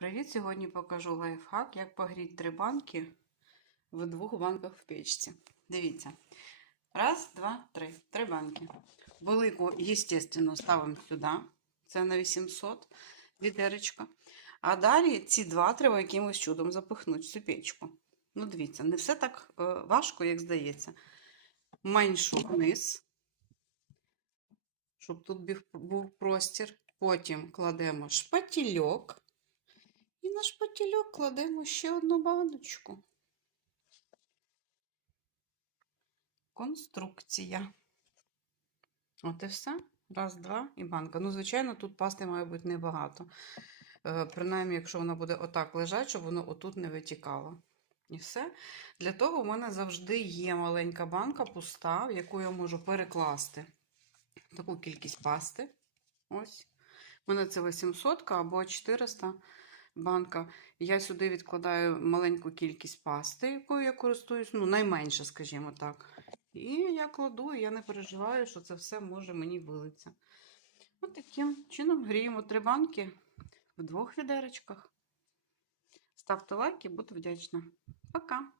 Привіт! Сьогодні покажу лайфхак, як погріти три банки в двох банках в печці. Дивіться. Раз, два, три. Три банки. Велику, звісно, ставимо сюди. Це на 800 відеречко. А далі ці два треба якимось чудом запихнути в цю печку. Ну, дивіться, не все так е, важко, як здається. Меншу вниз, щоб тут був простір. Потім кладемо шпатільок. І на шпатільок кладемо ще одну баночку. Конструкція. От і все. Раз, два і банка. Ну, звичайно, тут пасти має бути небагато. Е, принаймні, якщо вона буде отак лежати, щоб воно отут не витікало. І все. Для того в мене завжди є маленька банка пуста, в яку я можу перекласти таку кількість пасти. Ось. У мене це 800 або 400 банка. Я сюди відкладаю маленьку кількість пасти, якою я користуюсь, ну, найменше, скажімо так. І я кладу, і я не переживаю, що це все може мені вилитися. От таким чином гріємо три банки в двох відеречках. Ставте лайки, буду вдячна. Пока!